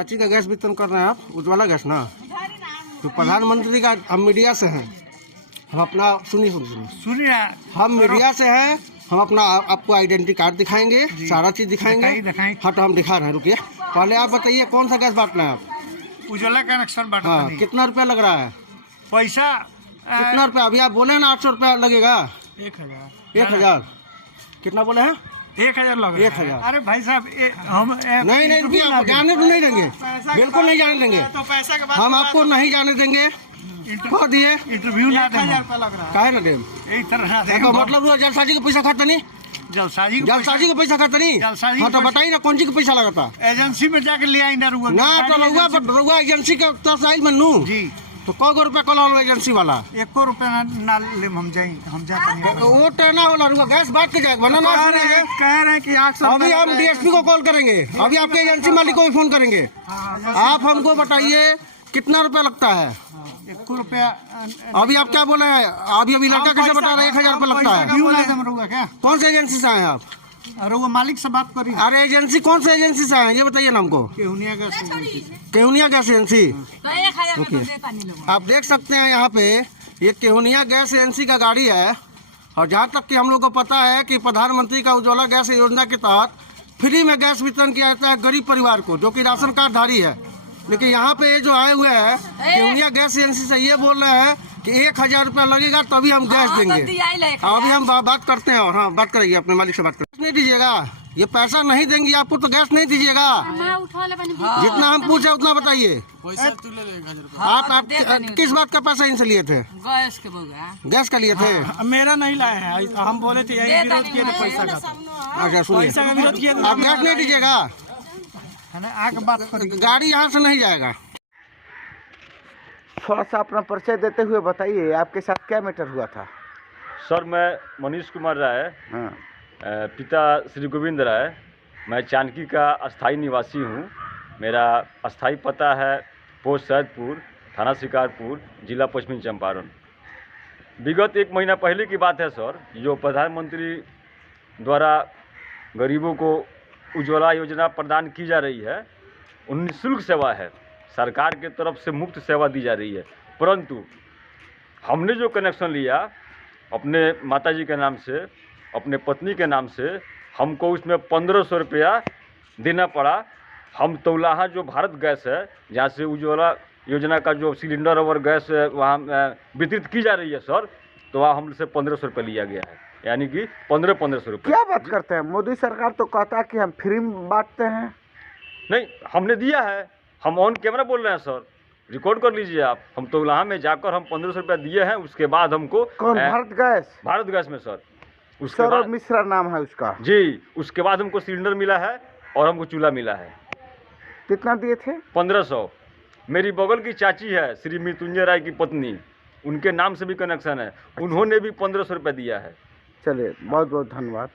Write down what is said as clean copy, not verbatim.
चाची का गैस वितरण कर रहे हैं आप, उज्ज्वला गैस ना। तो प्रधानमंत्री का हम मीडिया से हैं, हम अपना सुनिए, हम मीडिया से हैं, हम अपना आपको आइडेंटिटी कार्ड दिखाएंगे, सारा चीज दिखाएंगे। हाँ तो हम दिखा रहे हैं, रुकिए। पहले आप बताइए कौन सा गैस बांटना है आप? उज्ज्वला कनेक्शन बांटना। हाँ, कितना रुपया लग रहा है? पैसा कितना रुपया? अभी आप बोले ना 800 रुपया लगेगा। 1000 कितना बोले हैं? 1000 लग रहा है। 1000। अरे भाई साहब हम नहीं रुकिए, आप जाने तो नहीं देंगे, बिल्कुल नहीं जाने देंगे। तो पैसा के बाद हम आपको नहीं जाने देंगे। कह दिए इंटरव्यू ना दे। 1000 रुपया लग रहा है। काहे ना दें? यही तरह तो मतलब हुआ जलसाजी का पैसा खाता नहीं, जलसाजी का पैसा खाता नहीं। जलसाजी हाँ तो बताइए ना कौन सी का पैसा लगाता एजेंसी में जाके ले आई ना रुआ ना। तो रउआ एजेंसी के तरफ से में नू जी। तो कौ गो रुपया कल एजेंसी वाला? 1 रुपया ना ले। हम जाते वो ट्रेना वाला रुआ गैस बांट के जाएगा ना। कह रहे हैं कि 800। अभी हम डीएसपी को कॉल करेंगे, अभी आपके एजेंसी मालिक को भी फोन करेंगे। आप हमको बताइए कितना रुपया लगता है? 1 रुपया। अभी आप क्या बोले हैं? अभी लड़का कैसे बता रहे हैं 1000 रुपया लगता है? क्या कौन से एजेंसी से आए हैं आप? अरे वो मालिक से बात करी। अरे एजेंसी कौन से एजेंसी से आए हैं ये बताइए ना हमको। केहुनिया गैस एजेंसी। आप देख सकते हैं यहाँ पे ये केहुनिया गैस एजेंसी का गाड़ी है। और जहाँ तक कि हम लोग को पता है कि प्रधानमंत्री का उज्ज्वला गैस योजना के तहत फ्री में गैस वितरण किया जाता है गरीब परिवार को, जो कि राशन कार्ड धारी है। लेकिन यहाँ पे जो आए हुए हैं केहुनिया गैस एजेंसी से ये बोल रहे हैं कि 1000 रुपया लगेगा तभी हम गैस देंगे। अभी हम बात करते हैं। और हाँ, बात करिए अपने मालिक से, बात करिए। नहीं दीजिएगा, ये पैसा नहीं देंगे आपको तो गैस नहीं दीजिएगा। जितना हम पूछे उतना बताइए। आप किस बात का पैसा इनसे लिए थे? गैस का लिए थे? मेरा नहीं लाए हैं, हम बोले थे यही विरोध किए थे पैसा का। अच्छा सुनिए, पैसा का विरोध किए थे। आप गैस नहीं दीजिएगा, आगे बात करेंगे। गाड़ी यहाँ से नहीं जाएगा। थोड़ा सा अपना परिचय देते हुए बताइए, आपके साथ क्या मैटर हुआ था? सर मैं मनीष कुमार राय, हाँ। पिता श्री गोविंद राय। मैं जानकी का अस्थाई निवासी हूँ। मेरा अस्थाई पता है पोस्ट सैदपुर, थाना शिकारपुर, जिला पश्चिमी चंपारण। विगत 1 महीना पहले की बात है सर, जो प्रधानमंत्री द्वारा गरीबों को उज्ज्वला योजना प्रदान की जा रही है। निःशुल्क सेवा है, सरकार के तरफ से मुफ्त सेवा दी जा रही है। परंतु हमने जो कनेक्शन लिया अपने माताजी के नाम से, अपने पत्नी के नाम से, हमको उसमें 1500 रुपया देना पड़ा। हम तौलाहा जो भारत गैस है, जहाँ से उज्ज्वला योजना का जो सिलेंडर और गैस वहाँ वितरित की जा रही है सर, तो वहाँ हमसे 1500 रुपये लिया गया है, यानी कि 1500 रुपये। क्या बात करते हैं? मोदी सरकार तो कहता है कि हम फ्री में बांटते हैं। नहीं, हमने दिया है, हम ऑन कैमरा बोल रहे हैं सर, रिकॉर्ड कर लीजिए आप। हम तौलाहा में जाकर हम 1500 रुपया दिए हैं। उसके बाद हमको कौन? भारत गैस में सर। उसके बाद मिश्रा नाम है उसका जी। उसके बाद हमको सिलेंडर मिला है और हमको चूल्हा मिला है। कितना दिए थे? 1500। मेरी बगल की चाची है श्री मृत्युंजय राय की पत्नी, उनके नाम से भी कनेक्शन है, उन्होंने भी 1500 रुपया दिया है। चलिए, बहुत बहुत धन्यवाद।